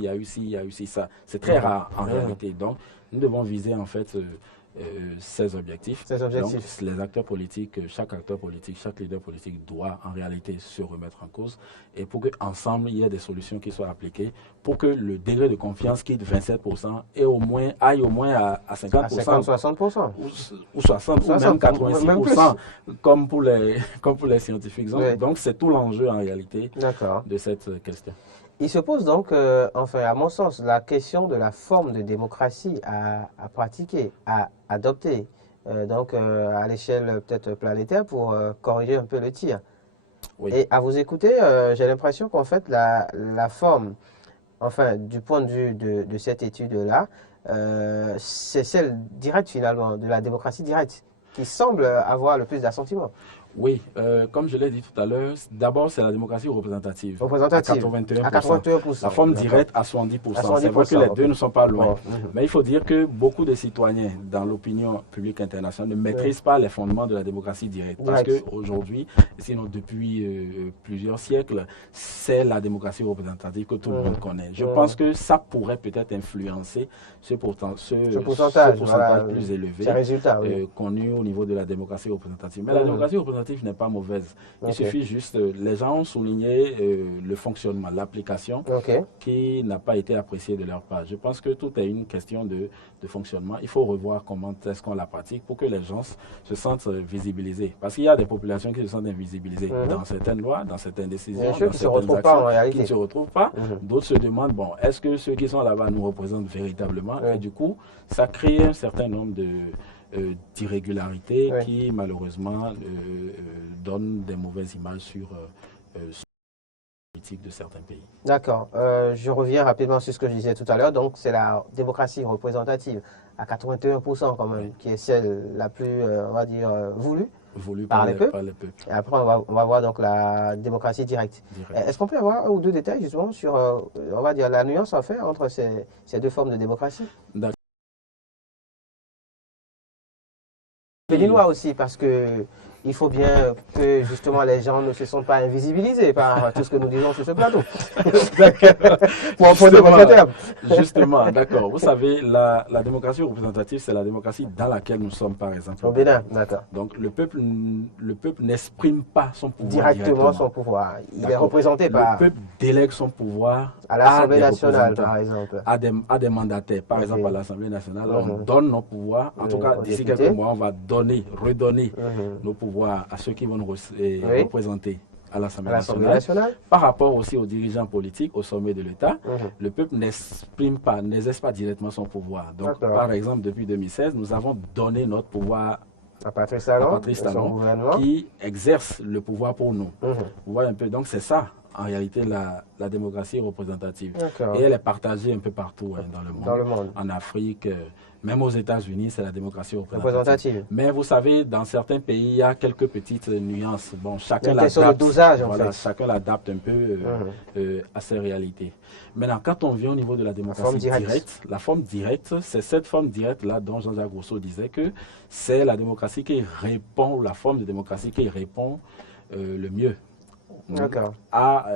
il y a eu ci, il y a eu ci, ça. C'est très rare en réalité. Donc, nous devons viser en fait ces objectifs. Ces objectifs. Donc, les acteurs politiques, chaque acteur politique, chaque leader politique doit en réalité se remettre en cause et pour qu'ensemble, il y ait des solutions qui soient appliquées pour que le degré de confiance quitte 27% et aille au moins à 50%. À 50-60%. Ou 60, ou même 86%, comme pour les scientifiques. Donc, c'est tout l'enjeu en réalité de cette question. Il se pose donc, enfin, à mon sens, la question de la forme de démocratie à pratiquer, à adopter, donc à l'échelle peut-être planétaire pour corriger un peu le tir. Oui. Et à vous écouter, j'ai l'impression qu'en fait, la forme, enfin, du point de vue de cette étude-là, c'est celle directe finalement, de la démocratie directe, qui semble avoir le plus d'assentiment. Oui, comme je l'ai dit tout à l'heure, d'abord c'est la démocratie représentative. Représentative. À 81%. La forme directe à 70%. C'est vrai que les deux ne sont pas loin. Mais il faut dire que beaucoup de citoyens dans l'opinion publique internationale ne maîtrisent pas les fondements de la démocratie directe. Parce qu'aujourd'hui, sinon depuis plusieurs siècles, c'est la démocratie représentative que tout le monde connaît. Je pense que ça pourrait peut-être influencer ce pourcentage plus élevé connu au niveau de la démocratie représentative. Mais la démocratie représentative n'est pas mauvaise. Il suffit juste, les gens ont souligné le fonctionnement, l'application qui n'a pas été appréciée de leur part. Je pense que tout est une question de fonctionnement. Il faut revoir comment est-ce qu'on la pratique pour que les gens se sentent visibilisés. Parce qu'il y a des populations qui se sentent invisibilisées dans certaines lois, dans certaines décisions, dans certaines actions qui ne se retrouvent pas. D'autres se demandent, bon, est-ce que ceux qui sont là-bas nous représentent véritablement? Et du coup, ça crée un certain nombre d'irrégularités qui malheureusement donnent des mauvaises images sur la politique de certains pays. D'accord. Je reviens rapidement sur ce que je disais tout à l'heure. Donc c'est la démocratie représentative à 81% quand même, qui est celle la plus, on va dire, voulue par les peuples. Et après, on va voir donc la démocratie directe. Est-ce qu'on peut avoir un ou deux détails justement sur, on va dire, la nuance à faire entre ces deux formes de démocratie? Béninois aussi, parce que il faut bien que justement les gens ne se sentent pas invisibilisés par tout ce que nous disons sur ce plateau. Pour emprunter votre terme. Justement, d'accord. Vous savez, la démocratie représentative, c'est la démocratie dans laquelle nous sommes, par exemple. Au Bénin, d'accord. Donc le peuple n'exprime pas son pouvoir directement. Son pouvoir. Il est représenté par... Le peuple délègue son pouvoir à l'Assemblée nationale, par exemple. À des mandataires. Par exemple, à l'Assemblée nationale, on donne nos pouvoirs. En tout cas, d'ici quelques mois, on va redonner nos pouvoirs à ceux qui vont nous représenter à l'Assemblée nationale. Par rapport aussi aux dirigeants politiques au sommet de l'État, le peuple n'exerce pas directement son pouvoir. Donc, par exemple, depuis 2016, nous avons donné notre pouvoir à Patrice Talon, qui exerce le pouvoir pour nous. Vous voyez un peu, donc c'est ça en réalité la démocratie représentative. Et elle est partagée un peu partout dans le monde. En Afrique, même aux États-Unis, c'est la démocratie représentative. Mais vous savez, dans certains pays, il y a quelques petites nuances. Bon, chacun l'adapte un peu à ses réalités. Maintenant, quand on vient au niveau de la démocratie directe, la forme directe, c'est cette forme directe-là dont Jean-Jacques Rousseau disait que c'est la démocratie qui répond, la forme de démocratie qui répond le mieux à